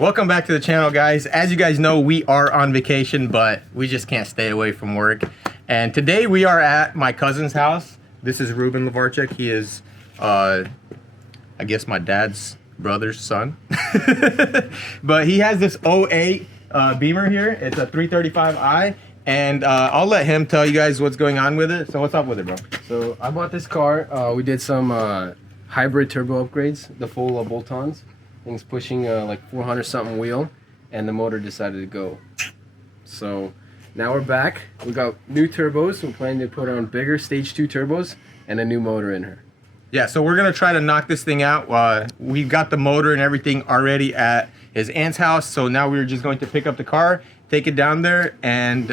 Welcome back to the channel, guys. As you guys know, we are on vacation, but we just can't stay away from work. And today we are at my cousin's house. This is Ruben Levarchuk. He is, I guess, my dad's brother's son. But he has this '08 Beamer here. It's a 335i. And I'll let him tell you guys what's going on with it. So what's up with it, bro? So I bought this car. We did some hybrid turbo upgrades, the full bolt-ons. Thing's pushing like 400 something wheel, and the motor decided to go. So now we're back. We got new turbos. We're planning to put on bigger stage 2 turbos and a new motor in her. Yeah, so we're gonna try to knock this thing out. We got the motor and everything already at his aunt's house, so now we're just going to pick up the car, take it down there, and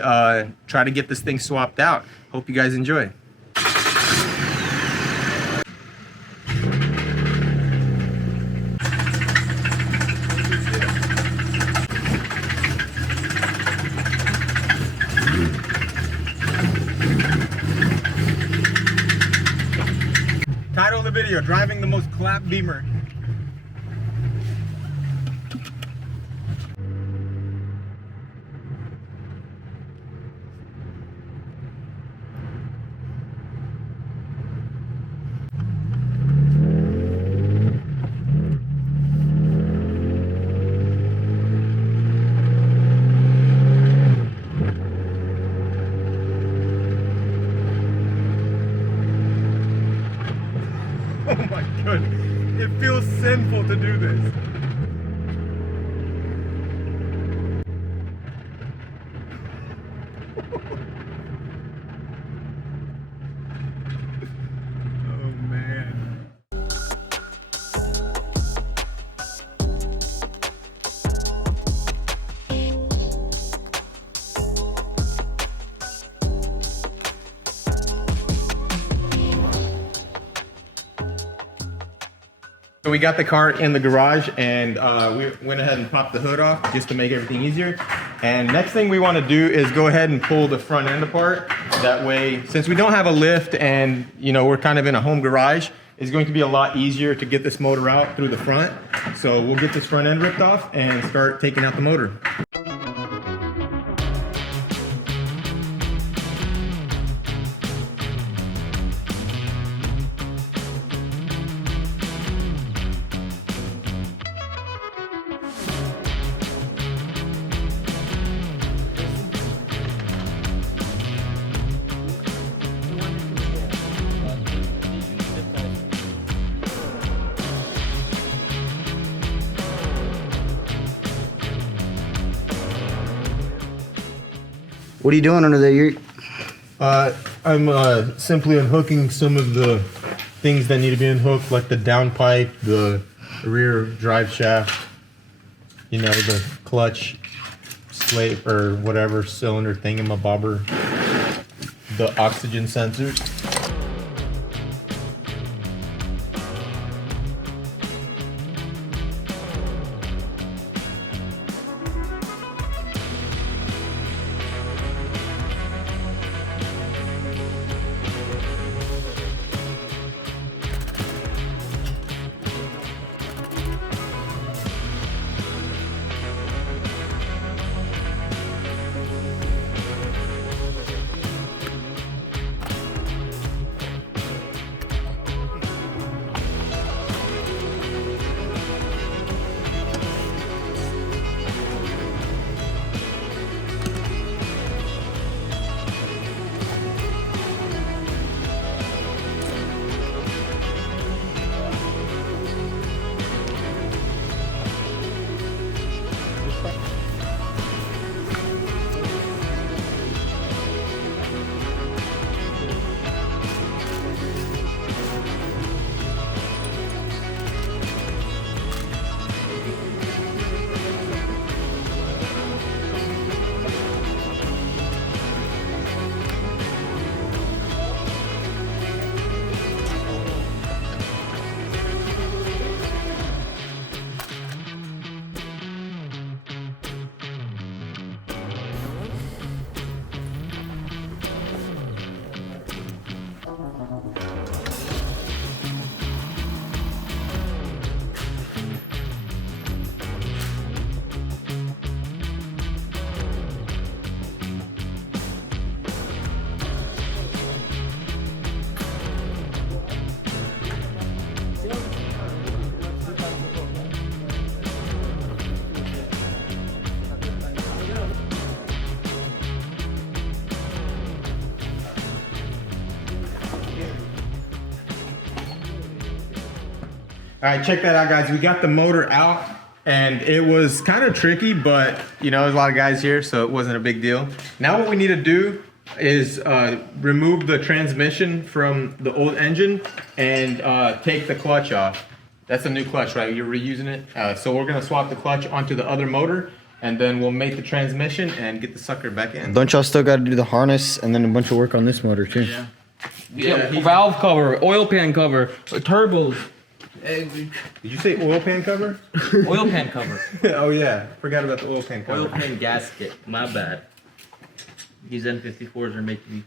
try to get this thing swapped out. Hope you guys enjoy. Title of the video, driving the most clap Beamer. Oh my goodness, it feels sinful to do this. Oh man. So we got the car in the garage, and we went ahead and popped the hood off just to make everything easier. And next thing we want to do is go ahead and pull the front end apart. That way, since we don't have a lift and we're kind of in a home garage, it's going to be a lot easier to get this motor out through the front. So we'll get this front end ripped off and start taking out the motor. What are you doing under there? I'm simply unhooking some of the things that need to be unhooked, like the downpipe, the rear drive shaft, the clutch slate or whatever cylinder thingamabobber, the oxygen sensors. All right, check that out, guys. We got the motor out, and it was kind of tricky, but you know, there's a lot of guys here, so it wasn't a big deal. Now what we need to do is remove the transmission from the old engine and take the clutch off. That's a new clutch, right? You're reusing it. So we're gonna swap the clutch onto the other motor, and then we'll make the transmission and get the sucker back in. Don't y'all still got to do the harness and then a bunch of work on this motor too? Yeah. Yeah, Valve cover, oil pan cover, turbos, Did you say oil pan cover? oil pan cover, Oh yeah, forgot about the oil pan cover. oil pan gasket. My bad. These N54s are making me.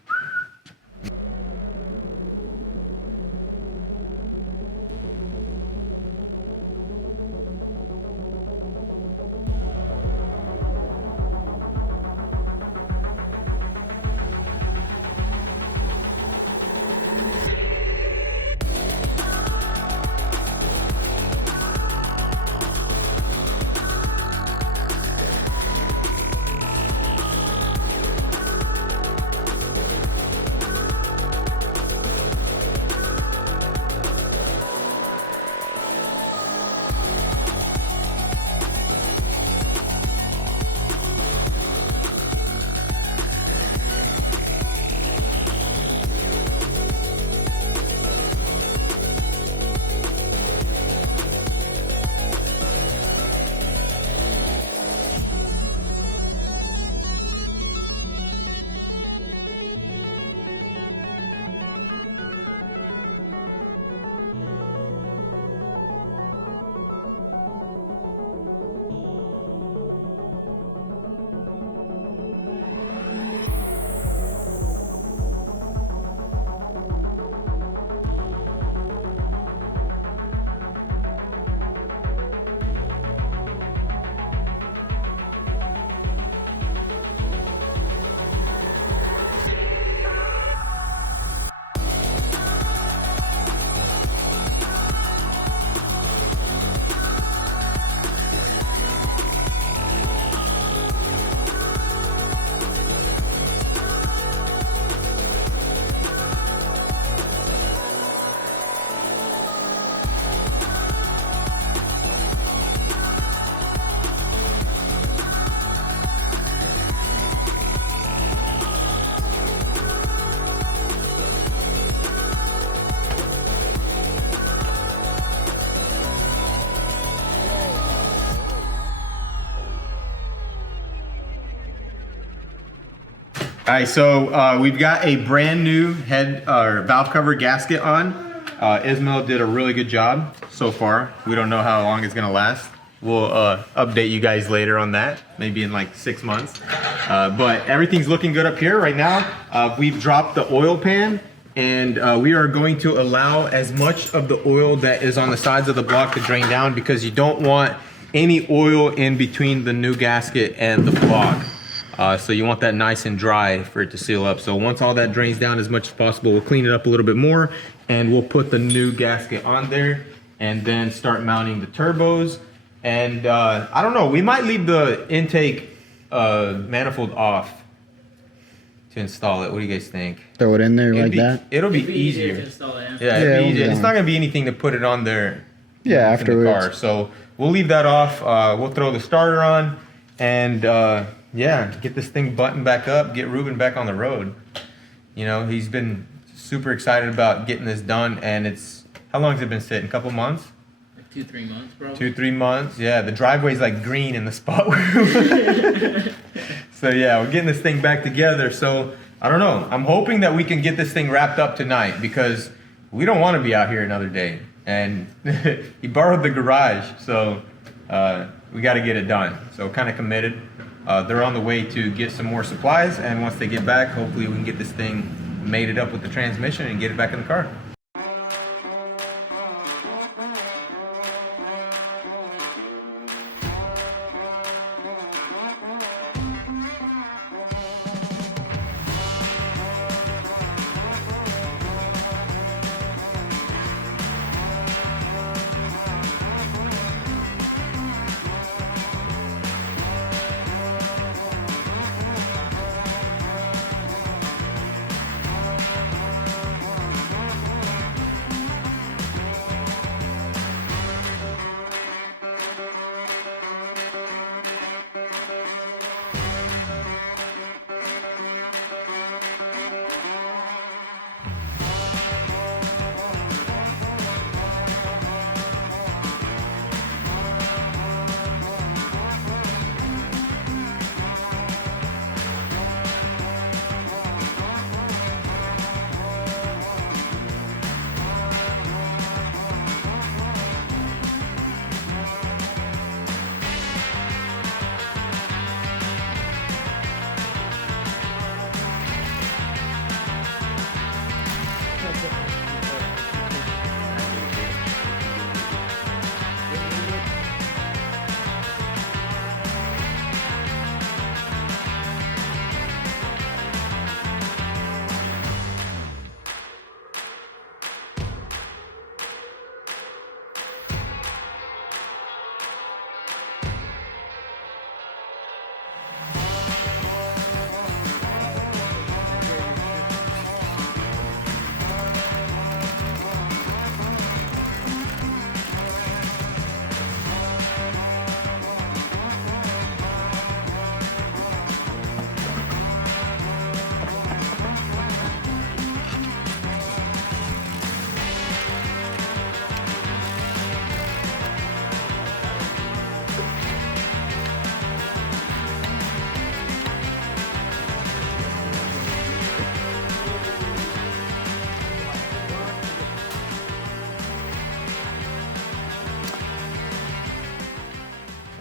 All right, so we've got a brand new head or valve cover gasket on. Ismail did a really good job so far. We don't know how long it's gonna last. We'll update you guys later on that, maybe in like 6 months. But everything's looking good up here right now. We've dropped the oil pan, and we are going to allow as much of the oil that is on the sides of the block to drain down, because you don't want any oil in between the new gasket and the block. So you want that nice and dry for it to seal up. So once all that drains down as much as possible, we'll clean it up a little bit more, and we'll put the new gasket on there and then start mounting the turbos. And I don't know, we might leave the intake manifold off to install it. What do you guys think? Throw it in there like that? It'll be easier. to install it. Yeah, it'll be Yeah, easier. we'll It's not gonna be anything to put it on there. Yeah, in the car. afterwards. So we'll leave that off. We'll throw the starter on, and yeah, get this thing buttoned back up, get Ruben back on the road. You know, he's been super excited about getting this done, and it's, how long has it been sitting? A couple months? Like 2-3 months, bro. 2-3 months. Yeah, the driveway's like green in the spot where So yeah, we're getting this thing back together. So I don't know. I'm hoping that we can get this thing wrapped up tonight, because we don't want to be out here another day. And he borrowed the garage, so we got to get it done. So kind of committed. They're on the way to get some more supplies, and once they get back, hopefully we can get this thing mated up with the transmission and get it back in the car.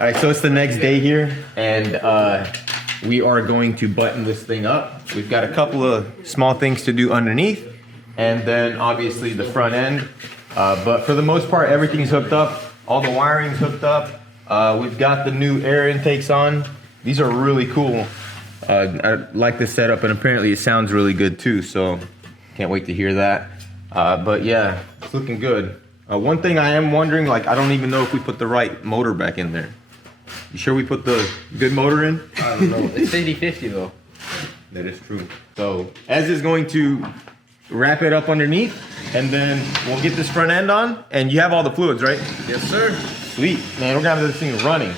All right, so it's the next day here, and we are going to button this thing up. We've got a couple of small things to do underneath, and then obviously the front end. But for the most part, everything's hooked up. All the wiring's hooked up. We've got the new air intakes on. These are really cool. I like this setup, and apparently it sounds really good too, so can't wait to hear that. But yeah, it's looking good. One thing I am wondering, like, I don't even know if we put the right motor back in there. You sure we put the good motor in? I don't know. It's 50-50 though. That is true. So Ez is going to wrap it up underneath, and then we'll get this front end on, and you have all the fluids, right? Yes, sir. Sweet. Man, we're gonna have this thing running.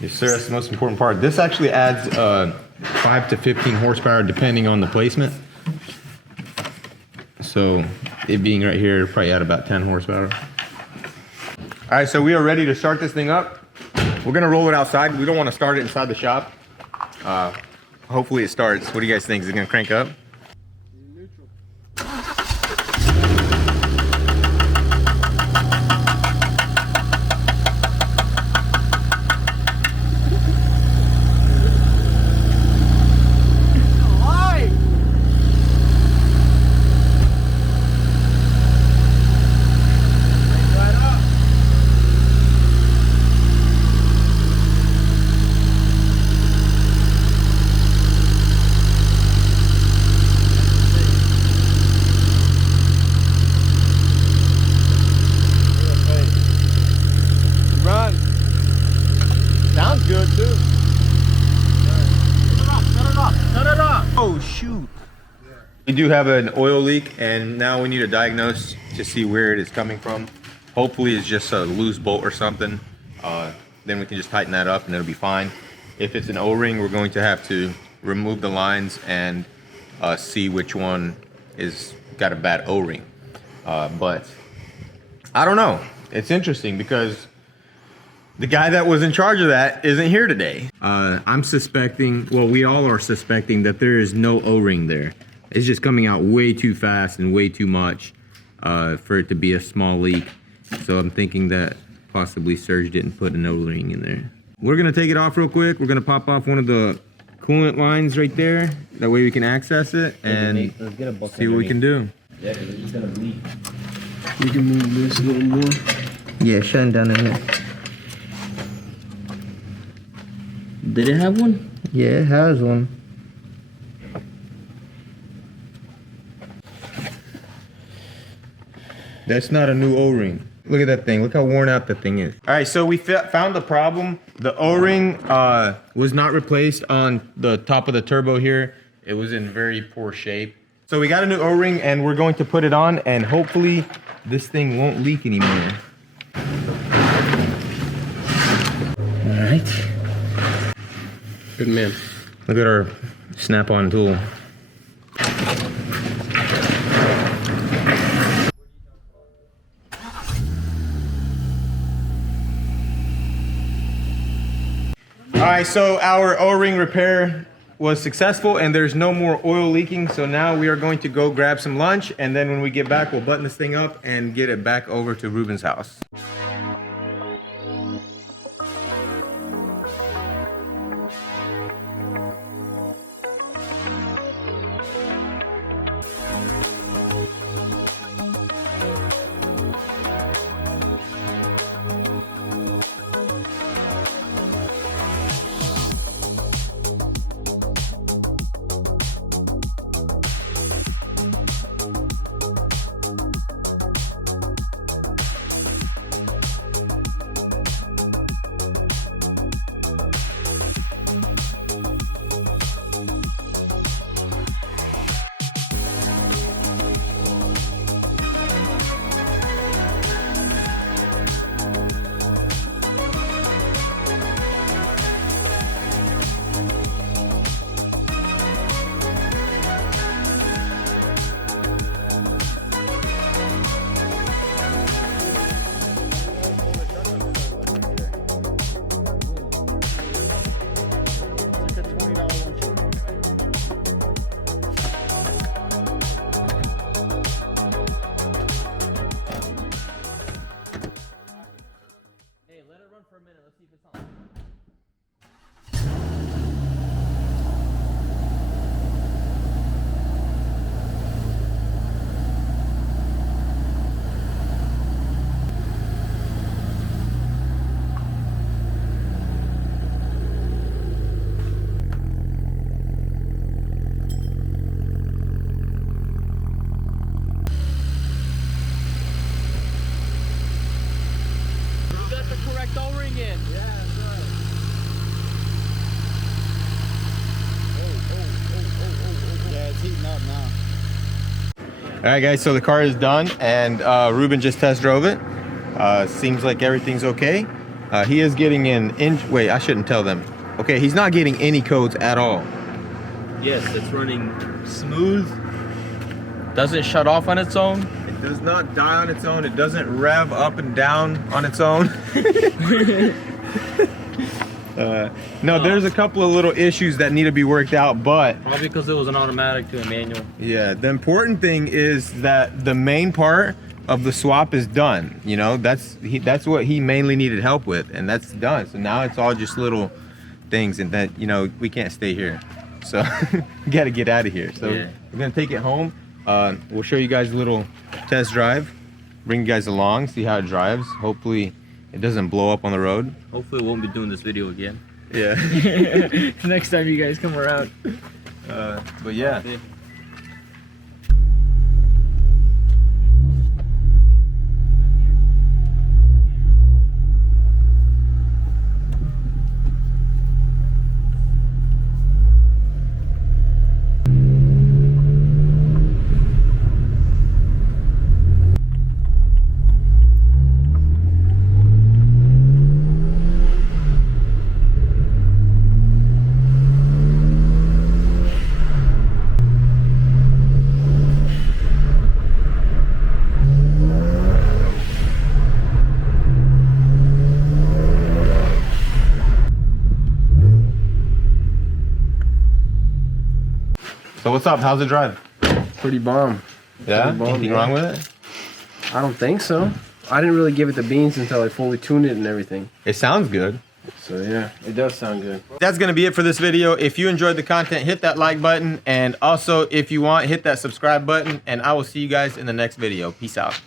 Yes, sir, that's the most important part. This actually adds 5 to 15 horsepower depending on the placement. So it being right here, probably add about 10 horsepower. All right, so we are ready to start this thing up. We're gonna roll it outside. We don't wanna start it inside the shop. Hopefully it starts. What do you guys think? Is it gonna crank up? Good too. Cut it off. Oh shoot. We do have an oil leak, and now we need to diagnose to see where it is coming from. Hopefully it's just a loose bolt or something. Then we can just tighten that up and it'll be fine. If it's an O-ring, we're going to have to remove the lines and see which one is got a bad O-ring. But I don't know. It's interesting because the guy that was in charge of that isn't here today. I'm suspecting, well, we all are suspecting that there is no O-ring there. It's just coming out way too fast and way too much for it to be a small leak. So I'm thinking that possibly Serge didn't put an O-ring in there. We're gonna take it off real quick. We're gonna pop off one of the coolant lines right there. That way we can access it and see what we can do. Yeah, because it's just gonna bleed. We can move this a little more. Yeah, shutting down in there. Did it have one? Yeah, it has one. That's not a new O-ring. Look at that thing. Look how worn out that thing is. All right, so we found the problem. The O-ring was not replaced on the top of the turbo here. It was in very poor shape. So we got a new O-ring, and we're going to put it on, and hopefully this thing won't leak anymore. All right. Good man. Look at our snap-on tool. All right, so our O-ring repair was successful and there's no more oil leaking. So now we are going to go grab some lunch, and then when we get back, we'll button this thing up and get it back over to Ruben's house. minute. Let's see if it's on. Correct O-ring in. Yeah, it's heating up now. All right, guys. So the car is done, and Ruben just test drove it. Seems like everything's okay. He is getting an inch. Wait, I shouldn't tell them. Okay, he's not getting any codes at all. Yes, it's running smooth. Doesn't shut off on its own. It does not die on its own. It doesn't rev up and down on its own. No, there's a couple of little issues that need to be worked out, but Probably because it was an automatic to a manual. yeah, the important thing is that the main part of the swap is done. You know, that's what he mainly needed help with, and that's done. So now it's all just little things, and that, you know, we can't stay here, so we got to get out of here. So Yeah. we're gonna take it home. We'll show you guys a little test drive, bring you guys along, see how it drives. Hopefully it doesn't blow up on the road. Hopefully we won't be doing this video again. Yeah. Next time you guys come around. But yeah. So what's up? How's it drive? Pretty bomb. Yeah? Pretty bomb, Anything yeah. wrong with it? I don't think so. I didn't really give it the beans until I fully tuned it and everything. It sounds good. So yeah, it does sound good. That's gonna be it for this video. If you enjoyed the content, hit that like button, and also if you want, hit that subscribe button, and I will see you guys in the next video. Peace out.